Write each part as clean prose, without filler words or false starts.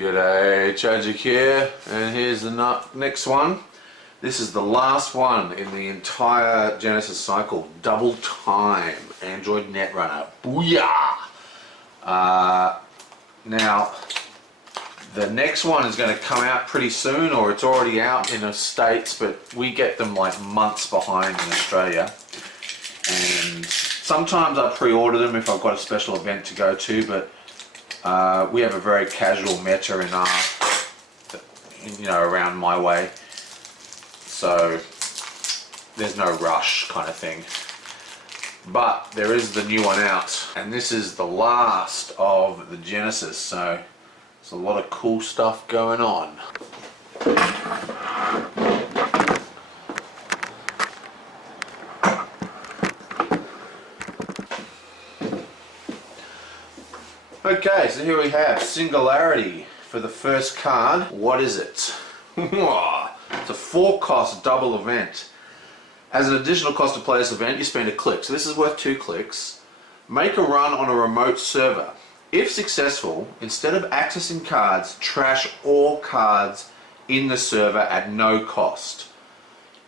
G'day, Tragic here, and here's the next one. This is the last one in the entire Genesis cycle. Double Time, Android Netrunner. Booyah! Now, the next one is going to come out pretty soon, or it's already out in the States, but we get them like months behind in Australia. And sometimes I pre-order them if I've got a special event to go to, but we have a very casual meta in our, around my way. So there's no rush kind of thing. But there is the new one out, and this is the last of the Genesis, so there's a lot of cool stuff going on. Okay, so here we have Singularity for the first card. What is it? It's a 4-cost double event. As an additional cost to play this event, you spend a click. So this is worth 2 clicks. Make a run on a remote server. If successful, instead of accessing cards, trash all cards in the server at no cost,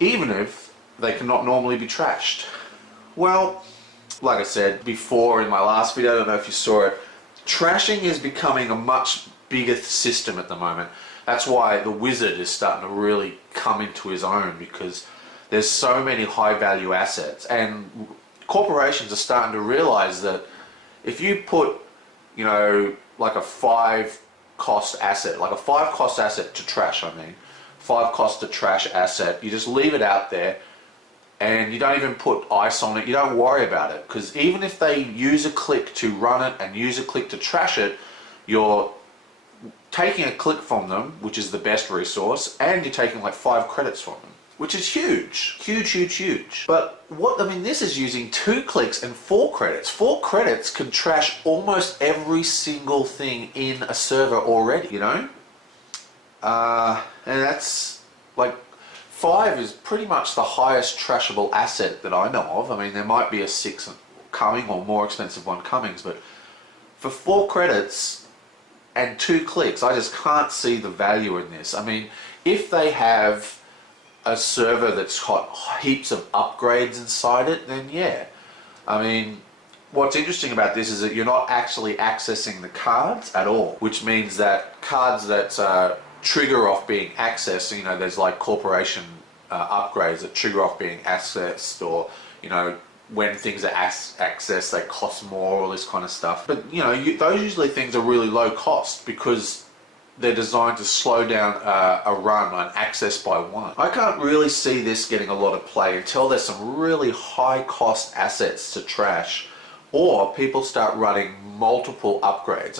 even if they cannot normally be trashed. Well, like I said before in my last video, I don't know if you saw it, trashing is becoming a much bigger system at the moment. That's why the Wizard is starting to really come into his own, because there's so many high value assets, and corporations are starting to realize that if you put, like a 5-cost asset, like a 5-cost asset to trash, 5-cost to trash asset, you just leave it out there and you don't even put ice on it, you don't worry about it, because even if they use a click to run it and use a click to trash it, you're taking a click from them, which is the best resource, and you're taking like 5 credits from them, which is huge. Huge. But this is using 2 clicks and 4 credits. 4 credits can trash almost every single thing in a server already, And that's like 5 is pretty much the highest trashable asset that I know of. There might be a 6 coming or more expensive one coming, but for 4 credits and 2 clicks, I just can't see the value in this. If they have a server that's got heaps of upgrades inside it, then yeah. What's interesting about this is that you're not actually accessing the cards at all, which means that cards that trigger off being accessed, there's like corporation upgrades that trigger off being accessed, or when things are accessed they cost more, all this kind of stuff. But those usually things are really low cost because they're designed to slow down a run on access by one. I can't really see this getting a lot of play until there's some really high cost assets to trash, or people start running multiple upgrades.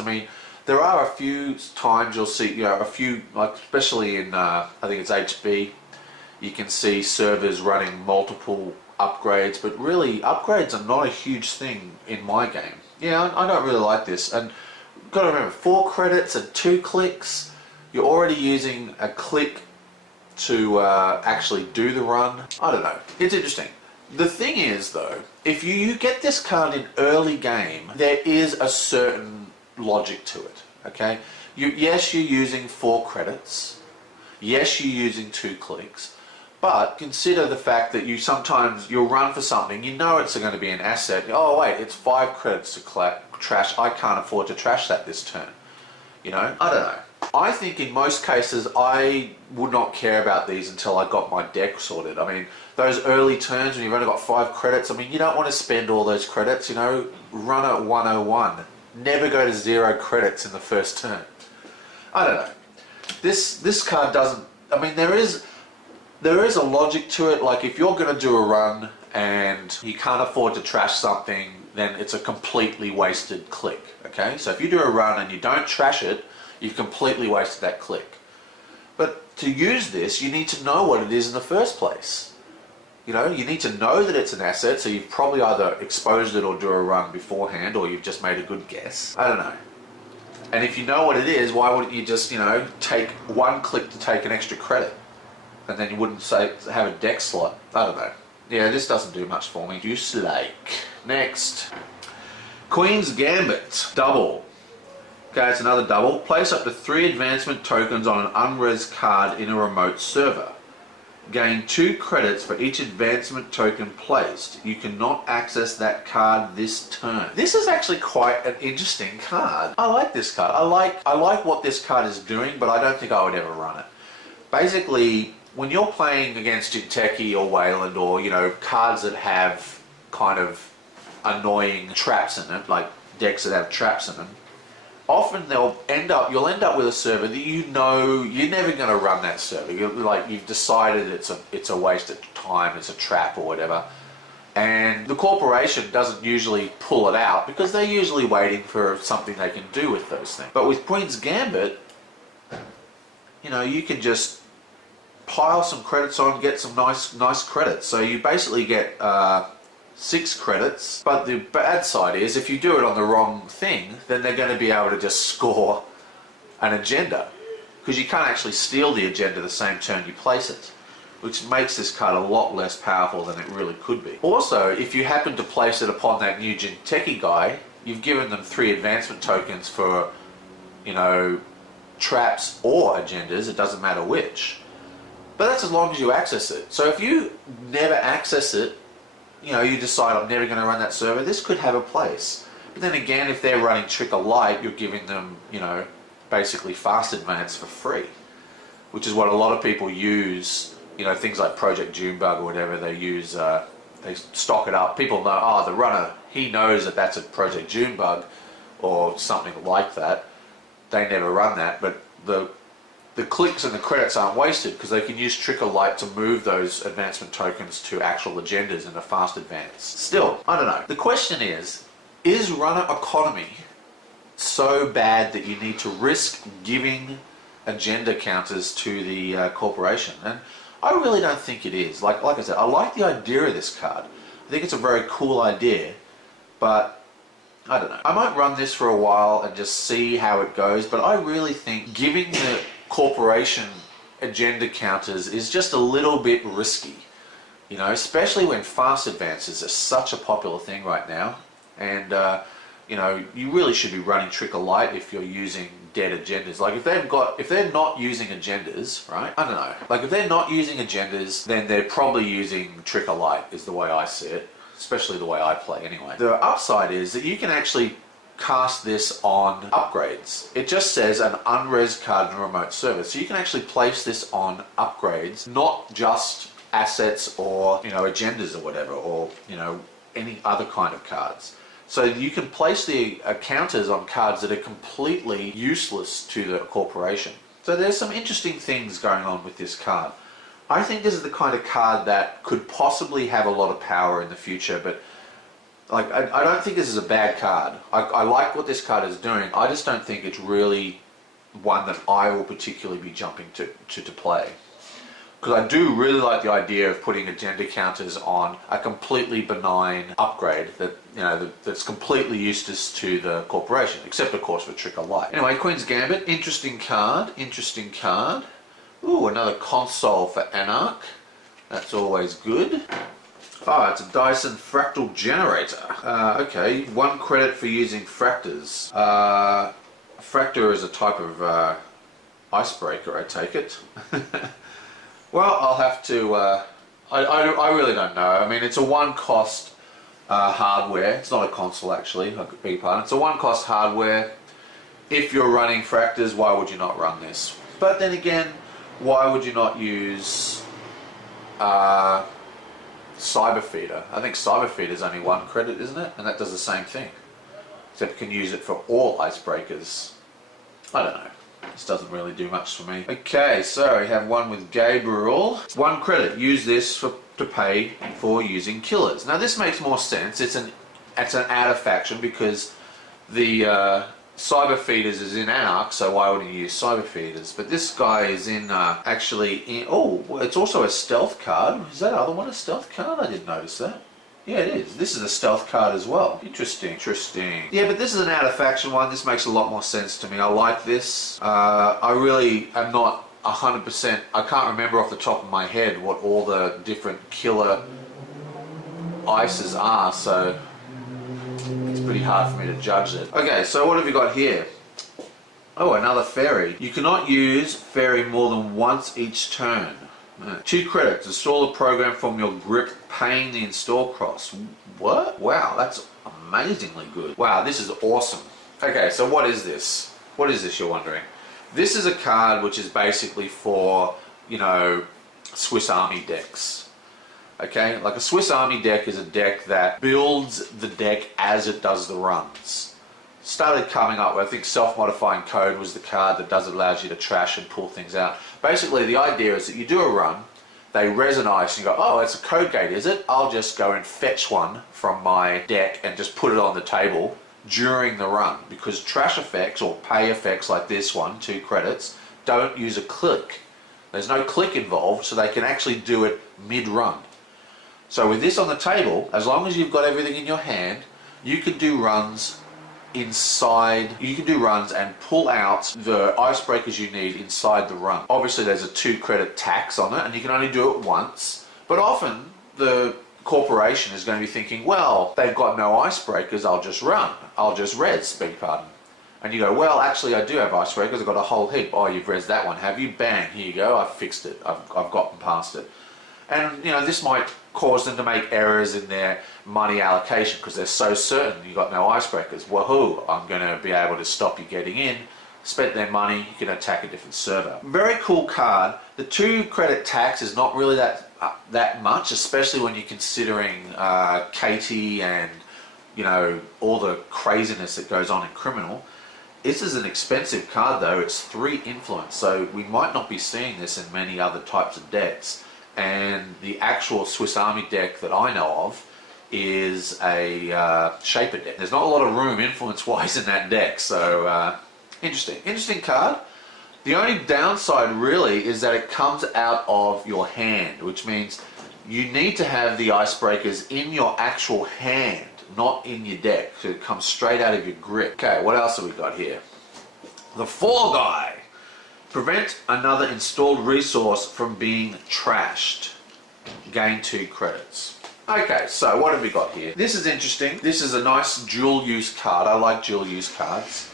There are a few times you'll see, a few, like especially in, I think it's HB, you can see servers running multiple upgrades, but really upgrades are not a huge thing in my game. Yeah, I don't really like this. And got to remember, 4 credits and 2 clicks, you're already using a click to actually do the run. I don't know. It's interesting. The thing is though, if you get this card in early game, there is a certain logic to it, okay? Yes, you're using 4 credits. Yes, you're using 2 clicks. But consider the fact that you'll run for something, it's going to be an asset. Oh wait, it's 5 credits to trash. I can't afford to trash that this turn. I don't know. I think in most cases I would not care about these until I got my deck sorted. Those early turns when you've only got 5 credits, you don't want to spend all those credits, run at 101. Never go to 0 credits in the first turn. I don't know. This card doesn't, there is a logic to it. Like if you're going to do a run and you can't afford to trash something, then it's a completely wasted click, okay? So if you do a run and you don't trash it, you've completely wasted that click. But to use this, you need to know what it is in the first place. You need to know that it's an asset, so you've probably either exposed it or do a run beforehand, or you've just made a good guess. I don't know. And if you know what it is, why wouldn't you just, take 1 click to take an extra credit? And then you wouldn't have a deck slot. I don't know. Yeah, this doesn't do much for me. Uselike. Next. Queen's Gambit. Double. Okay, it's another double. Place up to 3 advancement tokens on an unres card in a remote server. Gain 2 credits for each advancement token placed. You cannot access that card this turn. This is actually quite an interesting card. I like this card. I like what this card is doing, but I don't think I would ever run it. Basically, when you're playing against Jinteki or Wayland, or cards that have kind of annoying traps in it, like decks that have traps in them, often you'll end up with a server that you're never going to run that server. You've decided it's a waste of time, it's a trap or whatever, and the corporation doesn't usually pull it out because they're usually waiting for something they can do with those things. But with Queen's Gambit, you can just pile some credits on, get some nice credits. So you basically get 6 credits, but the bad side is if you do it on the wrong thing, then they're going to be able to just score an agenda, because you can't actually steal the agenda the same turn you place it, which makes this card a lot less powerful than it really could be. Also, if you happen to place it upon that new Jinteki guy, you've given them 3 advancement tokens for, traps or agendas, it doesn't matter which. But that's as long as you access it. So if you never access it, you decide I'm never going to run that server, this could have a place. But then again, if they're running Trick or Light, you're giving them, basically fast advance for free, which is what a lot of people use, things like Project Junebug or whatever, they use, they stock it up. People know, the runner, he knows that that's a Project Junebug or something like that. They never run that, but the clicks and the credits aren't wasted because they can use Trick or Light to move those advancement tokens to actual agendas in a fast advance. Still, I don't know. The question is runner economy so bad that you need to risk giving agenda counters to the corporation? And I really don't think it is. Like I said, I like the idea of this card. I think it's a very cool idea, but I don't know. I might run this for a while and just see how it goes, but I really think giving the corporation agenda counters is just a little bit risky, especially when fast advances are such a popular thing right now. And you really should be running Trick or Light if you're using dead agendas. Like if they're not using agendas, right? I don't know. Like if they're not using agendas, then they're probably using Trick or Light, is the way I see it, especially the way I play anyway. The upside is that you can actually cast this on upgrades. It just says an unres card in a remote server, so you can actually place this on upgrades, not just assets or agendas or whatever, or any other kind of cards. So you can place the counters on cards that are completely useless to the corporation. So there's some interesting things going on with this card. I think this is the kind of card that could possibly have a lot of power in the future, but I don't think this is a bad card. I like what this card is doing. I just don't think it's really one that I will particularly be jumping to play. Because I do really like the idea of putting agenda counters on a completely benign upgrade that's completely useless to the corporation, except of course for Trick or Light. Anyway, Queen's Gambit, interesting card. Ooh, another console for Anarch. That's always good. It's a Dyson Fractal Generator. Okay, 1 credit for using fractors. Fractor is a type of icebreaker, I take it. Well, I'll have to... I really don't know. I mean, it's a 1-cost hardware. It's not a console, actually. I beg your pardon. It's a 1-cost hardware. If you're running fractors, why would you not run this? But then again, why would you not use... Cyber Feeder. I think Cyber Feeder is only 1 credit, isn't it? And that does the same thing. Except you can use it for all icebreakers. I don't know. This doesn't really do much for me. Okay, so we have one with Gabriel. 1 credit. Use this to pay for using killers. Now this makes more sense. It's an out of faction because the Cyber Feeders is in Anarch, so why wouldn't you use Cyber Feeders? But this guy is in, it's also a stealth card. Is that other one a stealth card? I didn't notice that. Yeah, it is. This is a stealth card as well. Interesting. Yeah, but this is an out of faction one. This makes a lot more sense to me. I like this. I really am not 100%, I can't remember off the top of my head what all the different killer ices are, so it's pretty hard for me to judge it. Okay, so what have you got here? Oh, another fairy. You cannot use fairy more than once each turn. 2 credits. Install a program from your grip paying the install cost. What? Wow, that's amazingly good. Wow, this is awesome. Okay, so what is this? What is this, you're wondering? This is a card which is basically for, you know, Swiss Army decks. Okay, like a Swiss Army deck is a deck that builds the deck as it does the runs. Started coming up, I think Self-Modifying Code was the card that allows you to trash and pull things out. Basically, the idea is that you do a run, they resonate, and you go, oh, it's a code gate, is it? I'll just go and fetch one from my deck and just put it on the table during the run, because trash effects or pay effects like this one, 2 credits, don't use a click. There's no click involved, so they can actually do it mid-run. So with this on the table, as long as you've got everything in your hand, you can do runs inside, you can do runs and pull out the icebreakers you need inside the run. Obviously there's a 2 credit tax on it and you can only do it once, but often the corporation is going to be thinking, well, they've got no icebreakers, I'll just run, I'll just res, beg pardon. And you go, well, actually I do have icebreakers, I've got a whole heap. Oh, you've res that one, have you? Bang, here you go, I've fixed it, I've gotten past it. And you know, this might cause them to make errors in their money allocation because they're so certain you've got no icebreakers. Woohoo, I'm going to be able to stop you getting in. Spent their money, you can attack a different server. Very cool card. The 2 credit tax is not really that much, especially when you're considering Katie and, you know, all the craziness that goes on in Criminal. This is an expensive card though. It's 3 influence, so we might not be seeing this in many other types of decks. And the actual Swiss Army deck that I know of is a Shaper deck. There's not a lot of room influence-wise in that deck, so interesting card. The only downside really is that it comes out of your hand, which means you need to have the icebreakers in your actual hand, not in your deck, so it comes straight out of your grip. Okay, what else have we got here? The Fall Guy. Prevent another installed resource from being trashed. Gain 2 credits. Okay, so what have we got here? This is interesting. This is a nice dual use card. I like dual use cards.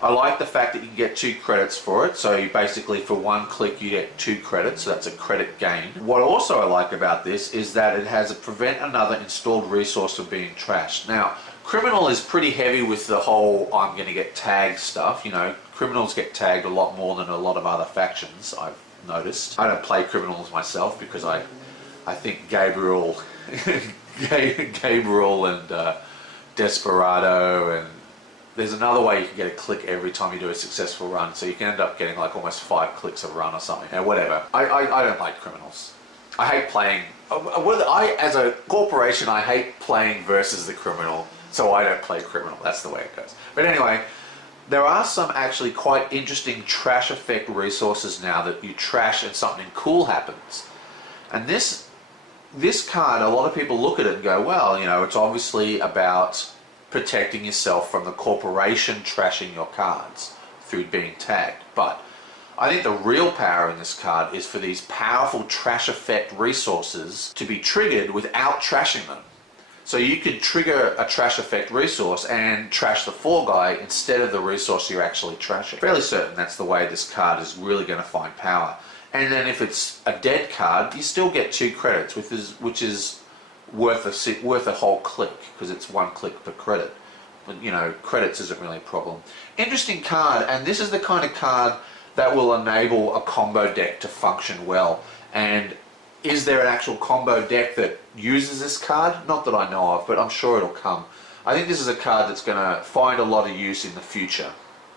I like the fact that you can get 2 credits for it. So you basically, for 1 click, you get 2 credits. So that's a credit gain. What also I like about this is that it has a prevent another installed resource from being trashed. Now, Criminal is pretty heavy with the whole I'm going to get tagged stuff. You know, Criminals get tagged a lot more than a lot of other factions, I've noticed. I don't play Criminals myself because I think Gabriel and Desperado, and there's another way you can get a click every time you do a successful run, so you can end up getting like almost 5 clicks a run or something. And whatever. I don't like Criminals. I hate playing. As a corporation, I hate playing versus the criminal, so I don't play Criminal. That's the way it goes. But anyway, there are some actually quite interesting trash effect resources now that you trash and something cool happens. And this card, a lot of people look at it and go, well, you know, it's obviously about protecting yourself from the corporation trashing your cards through being tagged. But I think the real power in this card is for these powerful trash effect resources to be triggered without trashing them. So you could trigger a trash effect resource and trash the Fall Guy instead of the resource you're actually trashing. Fairly certain that's the way this card is really going to find power. And then if it's a dead card, you still get 2 credits, which is worth a whole click, because it's 1 click per credit. But, you know, credits isn't really a problem. Interesting card, and this is the kind of card that will enable a combo deck to function well. And is there an actual combo deck that uses this card? Not that I know of, but I'm sure it'll come. I think this is a card that's going to find a lot of use in the future.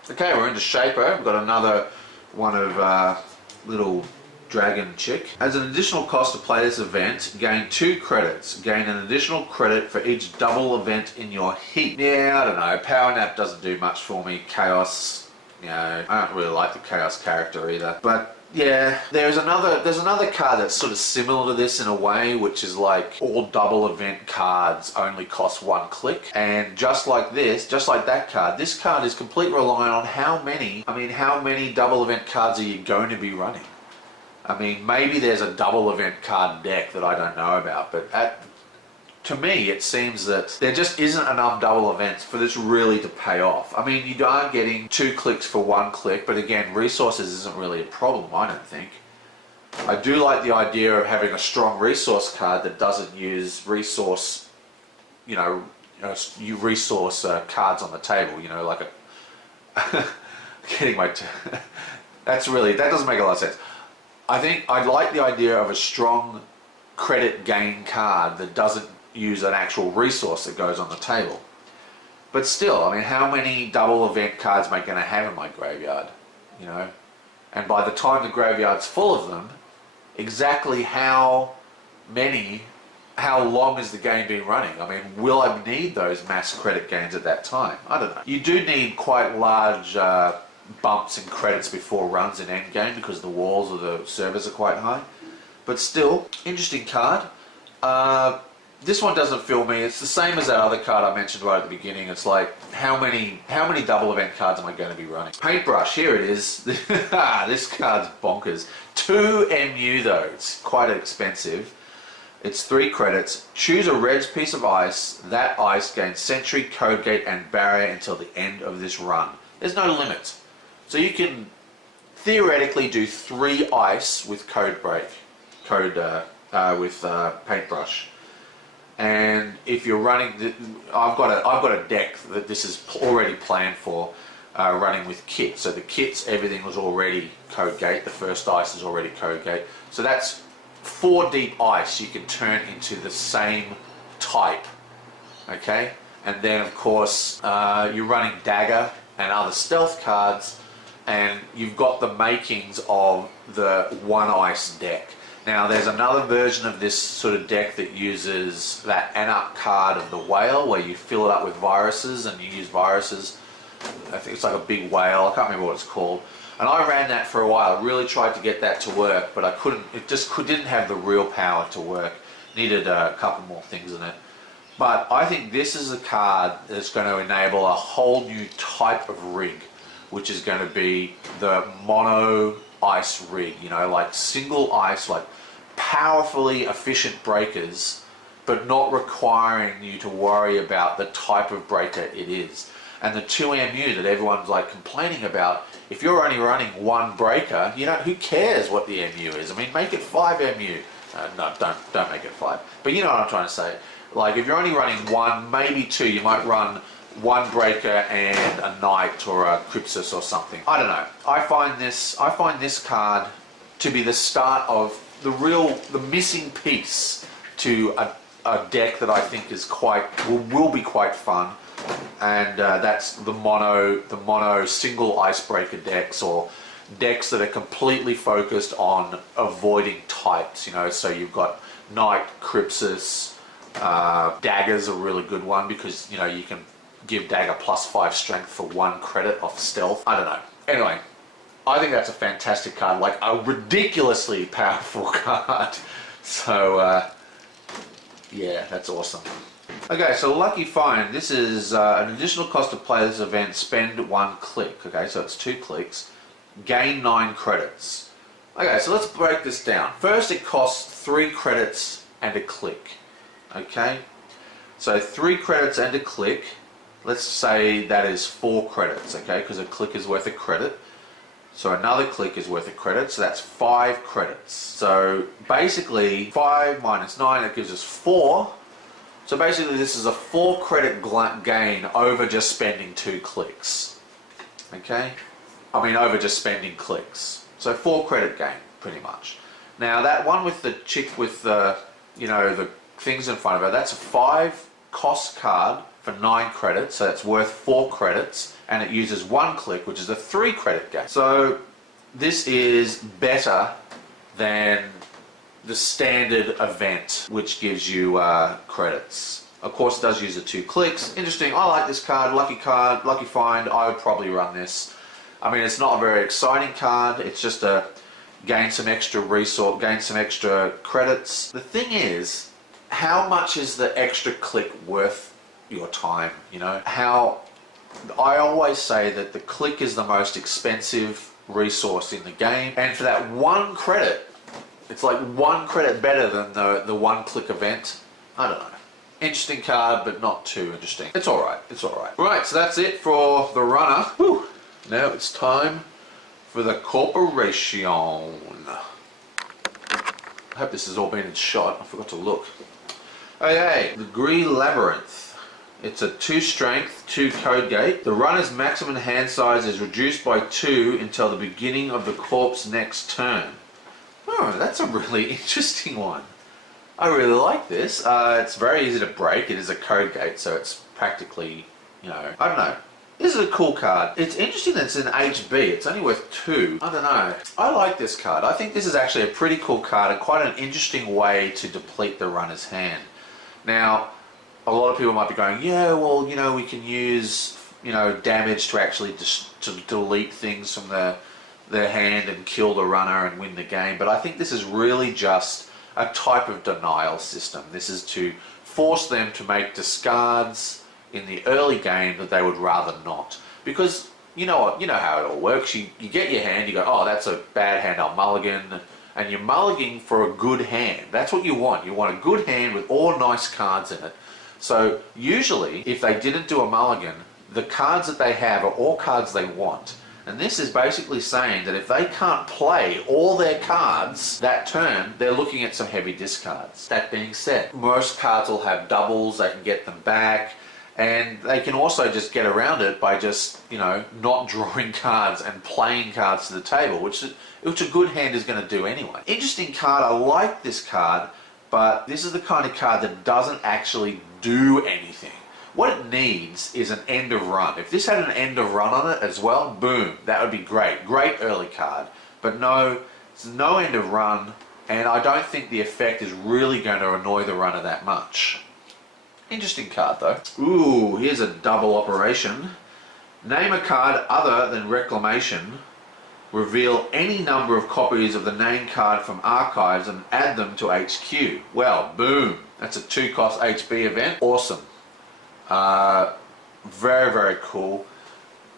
Okay, we're into Shaper. We've got another one of little dragon chick. As an additional cost to play this event, gain 2 credits. Gain an additional credit for each double event in your heap. Yeah, I don't know. Power Nap doesn't do much for me. Chaos, you know, I don't really like the Chaos character either. But yeah, there's another card that's sort of similar to this in a way, which is like all double event cards only cost 1 click. And just like this, just like that card, this card is completely reliant on how many double event cards are you going to be running? I mean, maybe there's a double event card deck that I don't know about, but to me, it seems that there just isn't enough double events for this really to pay off. I mean, you are getting 2 clicks for 1 click, but again, resources isn't really a problem, I don't think. I do like the idea of having a strong resource card that doesn't use resource, you resource cards on the table, like a... getting my... that doesn't make a lot of sense. I think I like the idea of a strong credit gain card that doesn't use an actual resource that goes on the table. But still, I mean, how many double event cards am I going to have in my graveyard? And by the time the graveyard's full of them, exactly how long has the game been running? I mean, will I need those mass credit gains at that time? I don't know. You do need quite large bumps in credits before runs in endgame because the walls of the servers are quite high. But still, interesting card. This one doesn't fill me. It's the same as that other card I mentioned right at the beginning. It's like, how many double event cards am I going to be running? Paintbrush, here it is. This card's bonkers. 2 MU though, it's quite expensive. It's 3 credits. Choose a red piece of ice. That ice gains Sentry, Code Gate, and Barrier until the end of this run. There's no limit. So you can theoretically do 3 ice with Paintbrush. And if you're running, I've got a deck that this is already planned for, running with kit. So the kits, everything was already Code Gate. The first ice is already Code Gate. So that's 4 deep ice you can turn into the same type. Okay, and then of course you're running Dagger and other stealth cards, and you've got the makings of the 1 ice deck. Now there's another version of this sort of deck that uses that Anup card of the whale, where you fill it up with viruses and you use viruses. I think it's like a big whale, I can't remember what it's called. And I ran that for a while. I really tried to get that to work, but I couldn't. It just didn't have the real power to work. Needed a couple more things in it. But I think this is a card that's going to enable a whole new type of rig, which is going to be the mono ice rig, like single ice, like powerfully efficient breakers, but not requiring you to worry about the type of breaker it is. And the 2 MU that everyone's like complaining about, if you're only running 1 breaker, who cares what the MU is? I mean, make it 5 MU. No, don't make it 5. But you know what I'm trying to say. Like, if you're only running 1, maybe 2, you might run 1 breaker and a knight or a Crypsis or something. I don't know. I find this card to be the start of the missing piece to a deck that I think is will be quite fun, and that's the mono single icebreaker decks, or decks that are completely focused on avoiding types. So you've got Knight, Crypsis, Dagger's a really good one because you can give Dagger +5 strength for 1 credit off stealth. I don't know. Anyway, I think that's a fantastic card, like a ridiculously powerful card. So, yeah, that's awesome. Okay, so Lucky Find. This is an additional cost to play this event, spend 1 click. Okay, so it's 2 clicks. Gain 9 credits. Okay, so let's break this down. First, it costs 3 credits and a click. Okay, so 3 credits and a click. Let's say that is 4 credits, okay, because a click is worth a credit. So another click is worth a credit, so that's 5 credits. So basically, 5 minus 9, that gives us 4. So basically this is a 4 credit gain over just spending 2 clicks. Okay? I mean, over just spending clicks. So 4 credit gain, pretty much. Now that one with the chick with the, the things in front of her, that's a 5 cost card for 9 credits, so it's worth 4 credits, and it uses 1 click, which is a 3 credit gain. So this is better than the standard event, which gives you credits. Of course, it does use the 2 clicks. Interesting. I like this card. Lucky find. I would probably run this. I mean, it's not a very exciting card. It's just a gain some extra resource, gain some extra credits. The thing is, how much is the extra click worth your time? How I always say that the click is the most expensive resource in the game, and for that 1 credit, it's like 1 credit better than the 1 click event. I don't know. Interesting card, but not too interesting. It's alright, it's alright. Right, so that's it for the runner. Whew. Now it's time for the Corporation. I hope this has all been in shot. I forgot to look. Okay, the Green Labyrinth. It's a 2 strength, 2 code gate. The runner's maximum hand size is reduced by 2 until the beginning of the Corp's next turn. Oh, that's a really interesting one. I really like this. It's very easy to break. It is a code gate, so it's practically, you know, I don't know. This is a cool card. It's interesting that it's an HB. It's only worth 2. I don't know. I like this card. I think this is actually a pretty cool card and quite an interesting way to deplete the runner's hand. Now, a lot of people might be going, yeah, well, you know, we can use, you know, damage to actually to delete things from their hand and kill the runner and win the game. But I think this is really just a type of denial system. This is to force them to make discards in the early game that they would rather not. Because you know what, you know how it all works. You get your hand, you go, oh, that's a bad hand, I'll mulligan. And you're mulliganing for a good hand. That's what you want. You want a good hand with all nice cards in it. So usually, if they didn't do a mulligan, the cards that they have are all cards they want. And this is basically saying that if they can't play all their cards that turn, they're looking at some heavy discards. That being said, most cards will have doubles, they can get them back, and they can also just get around it by just, you know, not drawing cards and playing cards to the table, which a good hand is going to do anyway. Interesting card, I like this card, but this is the kind of card that doesn't actually do anything. What it needs is an end of run. If this had an end of run on it as well, boom, that would be great. Great early card. But no, there's no end of run, and I don't think the effect is really going to annoy the runner that much. Interesting card though. Ooh, here's a double operation. Name a card other than Reclamation. Reveal any number of copies of the named card from archives and add them to HQ. Well, boom. That's a 2-cost HB event. Awesome. Very, very cool.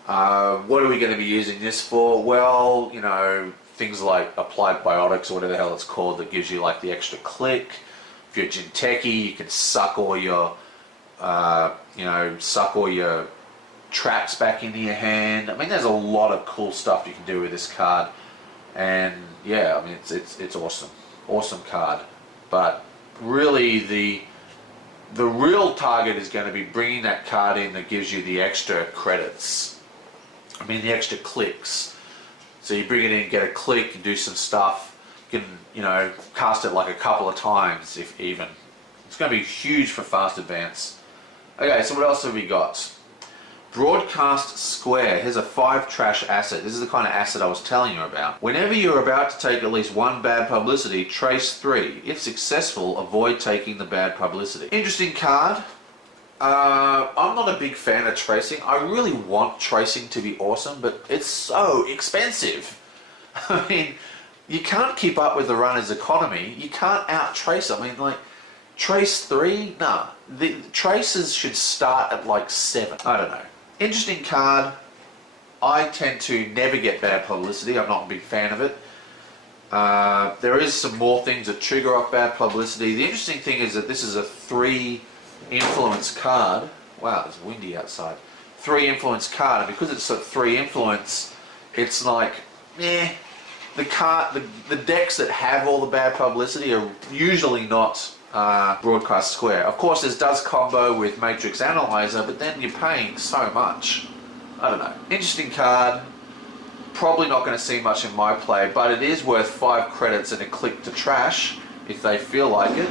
What are we going to be using this for? Well, you know, things like Applied Biotics or whatever the hell it's called that gives you like the extra click. If you're Jinteki, you can suck all your, suck all your traps back into your hand. I mean, there's a lot of cool stuff you can do with this card. And yeah, I mean, it's awesome. Awesome card. But really the real target is going to be bringing that card in that gives you the extra credits. I mean, the extra clicks. So you bring it in, get a click, you do some stuff, you can, you know, cast it like a couple of times, if even. It's going to be huge for fast advance. Okay, so what else have we got? Broadcast Square. Here's a 5 trash asset. This is the kind of asset I was telling you about. Whenever you're about to take at least 1 bad publicity, trace 3. If successful, avoid taking the bad publicity. Interesting card. I'm not a big fan of tracing. I really want tracing to be awesome, but it's so expensive. I mean, you can't keep up with the runner's economy. You can't out-trace. I mean, like, trace 3? Nah. The traces should start at like 7. I don't know. Interesting card. I tend to never get bad publicity. I'm not a big fan of it. There is some more things that trigger off bad publicity. The interesting thing is that this is a 3 influence card. Wow, it's windy outside. 3 influence card, and because it's a 3 influence, it's like, the decks that have all the bad publicity are usually not Broadcast Square. Of course, this does combo with Matrix Analyzer, but then you're paying so much. I don't know. Interesting card. Probably not going to see much in my play, but it is worth 5 credits and a click to trash if they feel like it.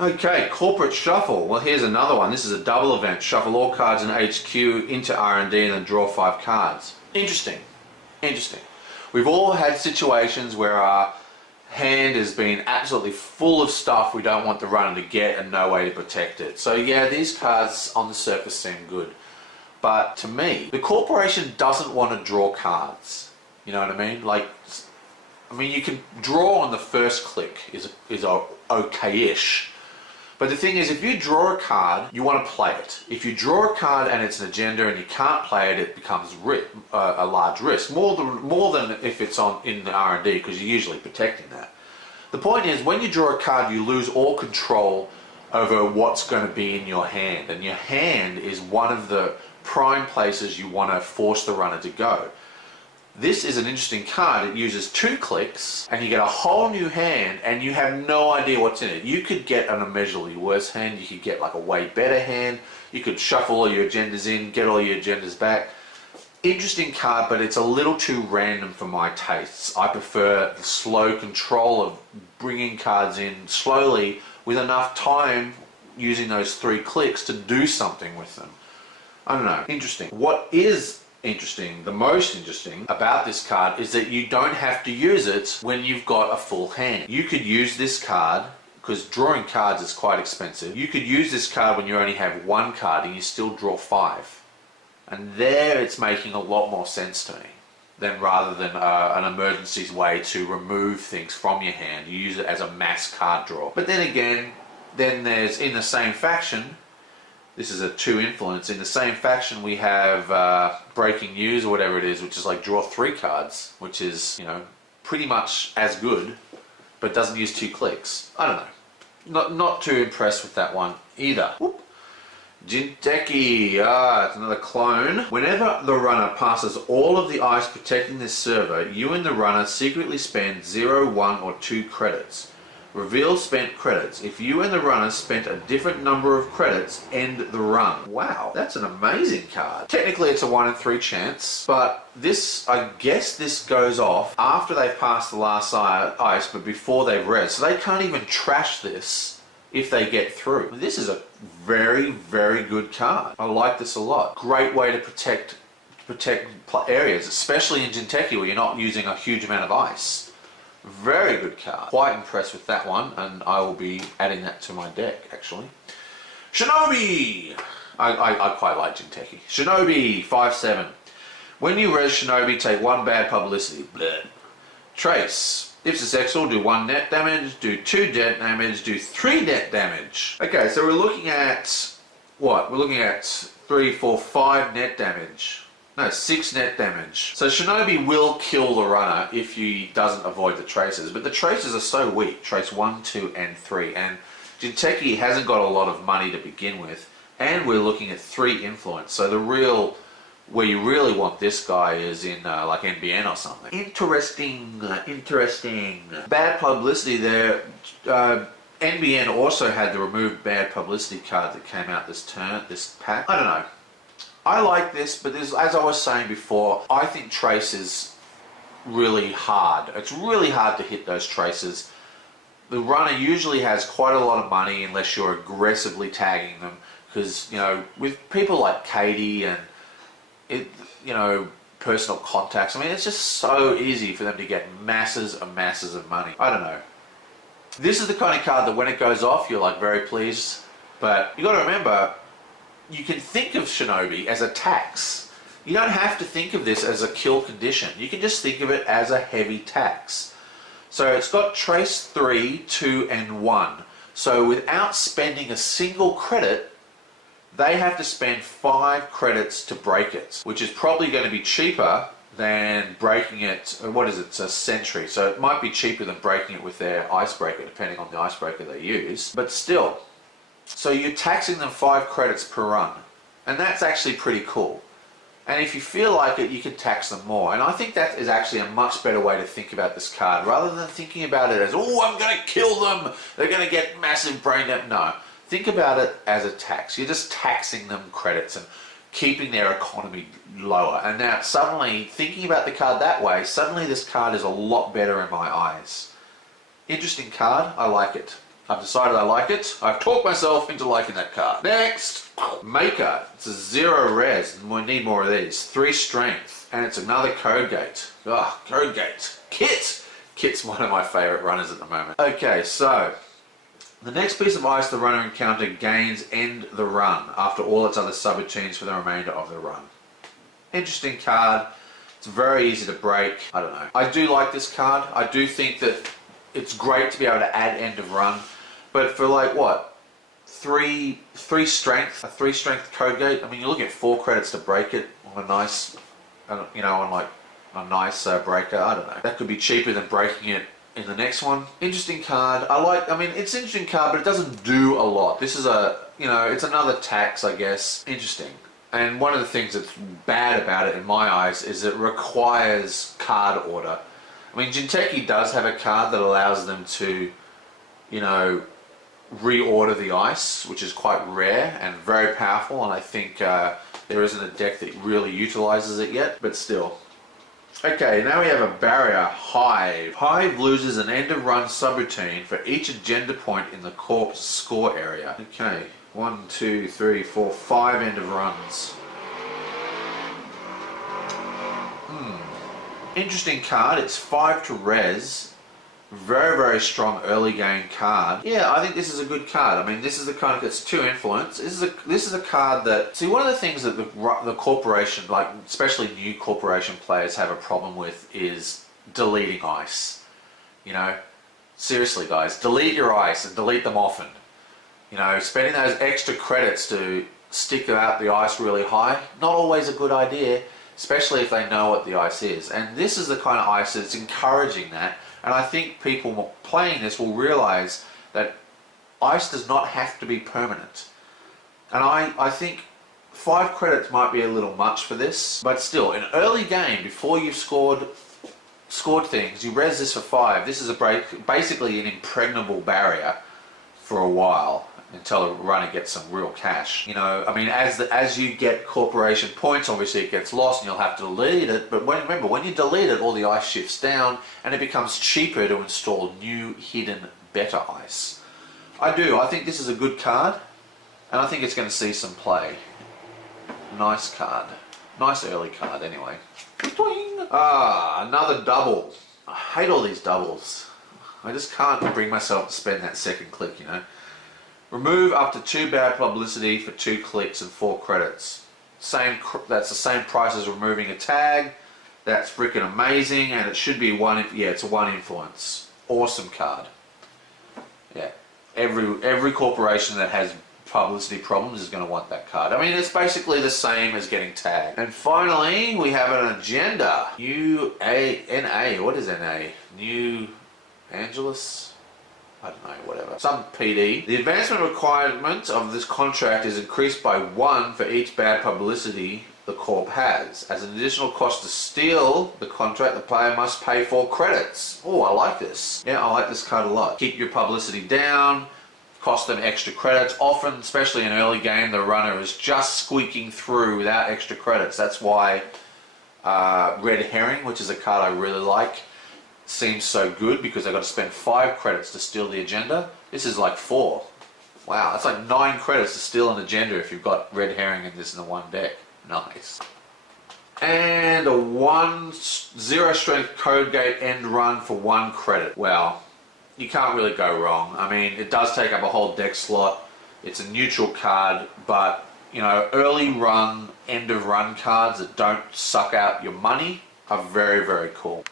Okay, Corporate Shuffle. Well, here's another one. This is a double event. Shuffle all cards in HQ into R&D and then draw 5 cards. Interesting. Interesting. We've all had situations where our hand has been absolutely full of stuff we don't want the runner to get and no way to protect it. So yeah, these cards on the surface seem good. But to me, the corporation doesn't want to draw cards. You know what I mean? Like, I mean, you can draw on the first click is okay-ish. But the thing is, if you draw a card, you want to play it. If you draw a card and it's an agenda and you can't play it, it becomes a large risk. More than if it's in the R&D, because you're usually protecting that. The point is, when you draw a card, you lose all control over what's going to be in your hand. And your hand is one of the prime places you want to force the runner to go. This is an interesting card. It uses 2 clicks and you get a whole new hand and you have no idea what's in it. You could get an immeasurably worse hand, you could get like a way better hand, you could shuffle all your agendas in, get all your agendas back. Interesting card, but it's a little too random for my tastes. I prefer the slow control of bringing cards in slowly with enough time using those 3 clicks to do something with them. I don't know, interesting. What is interesting, the most interesting about this card is that you don't have to use it when you've got a full hand. You could use this card, because drawing cards is quite expensive, you could use this card when you only have 1 card and you still draw 5. And there it's making a lot more sense to me than rather than an emergency way to remove things from your hand. You use it as a mass card draw. But then again, then there's, in the same faction, this is a 2 influence, in the same faction we have breaking news or whatever it is, which is like draw 3 cards, which is, you know, pretty much as good, but doesn't use 2 clicks. I don't know. Not too impressed with that one either. Whoop. Jinteki, it's another clone. Whenever the runner passes all of the ice protecting this server, you and the runner secretly spend 0, 1 or 2 credits. Reveal spent credits. If you and the runner spent a different number of credits, end the run. Wow, that's an amazing card. Technically it's a 1 in 3 chance, but this, I guess this goes off after they've passed the last ice, but before they've res. So they can't even trash this if they get through. This is a very, very good card. I like this a lot. Great way to protect areas, especially in Jinteki where you're not using a huge amount of ice. Very good card. Quite impressed with that one, and I will be adding that to my deck, actually. Shinobi! I quite like Jinteki. Shinobi, 5/7. When you res Shinobi, take 1 bad publicity. Bleh. Trace. If successful, do 1 net damage, do 2 net damage, do 3 net damage. Okay, so we're looking at what? We're looking at 3, 4, 5 net damage. No, 6 net damage. So Shinobi will kill the runner if he doesn't avoid the traces, but the traces are so weak. Trace 1, 2 and 3, and Jinteki hasn't got a lot of money to begin with, and we're looking at 3 influence. So the real, where you really want this guy is in like NBN or something. Interesting, interesting. Bad publicity there. NBN also had the remove bad publicity card that came out this pack. I don't know. I like this, but as I was saying before, I think trace is really hard. It's really hard to hit those traces. The runner usually has quite a lot of money unless you're aggressively tagging them, because, you know, with people like Katie and personal contacts, I mean, it's just so easy for them to get masses and masses of money. I don't know. This is the kind of card that when it goes off, you're like very pleased, but you got to remember, you can think of Shinobi as a tax. You don't have to think of this as a kill condition. You can just think of it as a heavy tax. So it's got trace 3, 2 and 1. So without spending a single credit, they have to spend 5 credits to break it, which is probably going to be cheaper than breaking it. What is it? It's a Sentry, so it might be cheaper than breaking it with their icebreaker, depending on the icebreaker they use. But still, so you're taxing them 5 credits per run, and that's actually pretty cool. And if you feel like it, you can tax them more. And I think that is actually a much better way to think about this card, rather than thinking about it as, oh, I'm going to kill them, they're going to get massive brain damage. No. Think about it as a tax. You're just taxing them credits and keeping their economy lower. And now suddenly, thinking about the card that way, suddenly this card is a lot better in my eyes. Interesting card. I like it. I've decided I like it. I've talked myself into liking that card. Next, Maker. It's a 0 res, and we need more of these. 3 strength, and it's another Code Gate. Ugh, Code Gate. Kit! Kit's one of my favourite runners at the moment. Okay, so the next piece of ice the runner encounter gains end the run after all its other subroutines for the remainder of the run. Interesting card. It's very easy to break. I don't know. I do like this card. I do think that it's great to be able to add end of run, but for like what? 3 strength, a 3 strength Code Gate. I mean, you're looking at 4 credits to break it on a nice, on like a nice breaker. I don't know. That could be cheaper than breaking it in the next one. Interesting card. I mean, it's an interesting card, but it doesn't do a lot. This is it's another tax, I guess. Interesting. And one of the things that's bad about it in my eyes is it requires card order. I mean, Jinteki does have a card that allows them to, reorder the ice, which is quite rare and very powerful, and I think there isn't a deck that really utilizes it yet, but still. Okay, now we have a barrier, Hive. Hive loses an end of run subroutine for each agenda point in the Corp's score area. Okay, 1, 2, 3, 4, 5 end of runs. Interesting card. It's 5 to res. Very, very strong early game card. Yeah, I think this is a good card. I mean, this is the kind of, it's 2 influence. This is a card that, see, one of the things that the corporation, like especially new corporation players, have a problem with is deleting ice. Seriously, guys, delete your ice and delete them often. Spending those extra credits to stick out the ice really high, not always a good idea, especially if they know what the ice is. And this is the kind of ice that's encouraging that. And I think people playing this will realize that ice does not have to be permanent. And I think 5 credits might be a little much for this, but still, in early game, before you've scored things, you res this for 5. This is basically an impregnable barrier for a while until a runner gets some real cash. I mean, as you get corporation points, obviously it gets lost and you'll have to delete it, but remember, when you delete it, all the ice shifts down and it becomes cheaper to install new, hidden, better ice. I think this is a good card, and I think it's going to see some play. Nice card. Nice early card, anyway. Another double. I hate all these doubles. I just can't bring myself to spend that second click, Remove up to 2 bad publicity for 2 clicks and 4 credits. That's the same price as removing a tag. That's freaking amazing, and it should be it's a 1 influence. Awesome card. Yeah, every corporation that has publicity problems is going to want that card. I mean, it's basically the same as getting tagged. And finally, we have an agenda. NA. What is NA? New Angeles? I don't know, whatever. Some PD. The advancement requirement of this contract is increased by 1 for each bad publicity the Corp has. As an additional cost to steal the contract, the player must pay 4 credits. Oh, I like this. Yeah, I like this card a lot. Keep your publicity down, cost them extra credits. Often, especially in early game, the runner is just squeaking through without extra credits. That's why Red Herring, which is a card I really like, seems so good, because they've got to spend 5 credits to steal the agenda. This is like 4. Wow, that's like 9 credits to steal an agenda if you've got Red Herring in this in the one deck. Nice. And a 0 strength code gate end run for 1 credit. Wow, you can't really go wrong. I mean, it does take up a whole deck slot. It's a neutral card, but early run, end of run cards that don't suck out your money are very, very cool.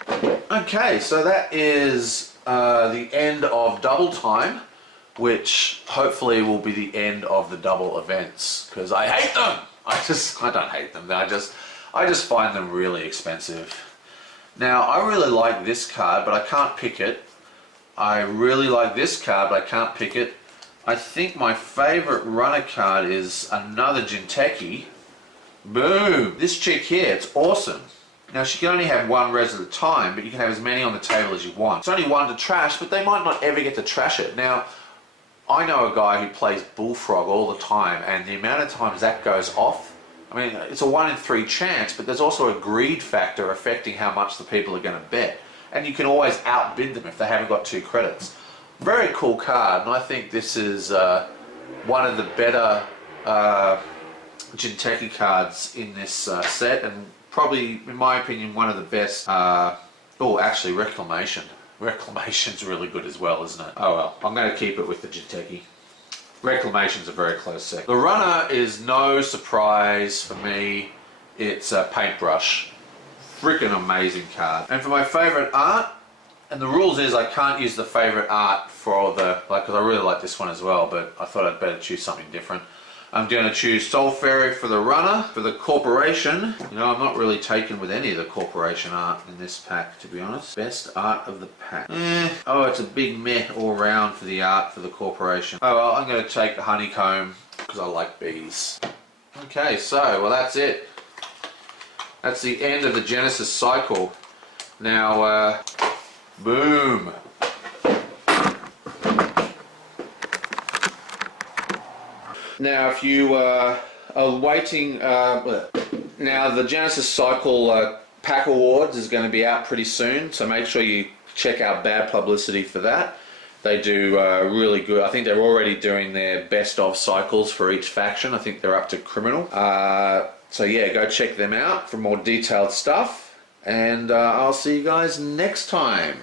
Okay, so that is the end of double time, which hopefully will be the end of the double events, because I hate them. I don't hate them. I just find them really expensive. Now, I really like this card, but I can't pick it. I really like this card, but I can't pick it. I think my favorite runner card is another Jinteki. Boom! This chick here, it's awesome. Now, she can only have 1 res at a time, but you can have as many on the table as you want. It's only 1 to trash, but they might not ever get to trash it. Now, I know a guy who plays Bullfrog all the time, and the amount of times that goes off, I mean, it's a 1 in 3 chance, but there's also a greed factor affecting how much the people are going to bet. And you can always outbid them if they haven't got 2 credits. Very cool card, and I think this is one of the better Jinteki cards in this set, and probably, in my opinion, one of the best. Actually, Reclamation. Reclamation's really good as well, isn't it? Oh well, I'm going to keep it with the Jinteki. Reclamation's a very close second. The runner is no surprise for me. It's a Paintbrush. Freaking amazing card. And for my favourite art, and the rules is I can't use the favourite art for the, because I really like this one as well, but I thought I'd better choose something different. I'm going to choose Soul Fairy for the runner. For the corporation, you know, I'm not really taken with any of the corporation art in this pack, to be honest. Best art of the pack. Oh, it's a big meh all round for the art for the corporation. Oh well, I'm going to take the honeycomb because I like bees. Okay, so, well, that's it. That's the end of the Genesis cycle. Now, boom. Now, if you are waiting, now the Genesis Cycle Pack Awards is going to be out pretty soon, so make sure you check out Bad Publicity for that. They do really good. I think they're already doing their best of cycles for each faction. I think they're up to Criminal. So yeah, go check them out for more detailed stuff, and I'll see you guys next time.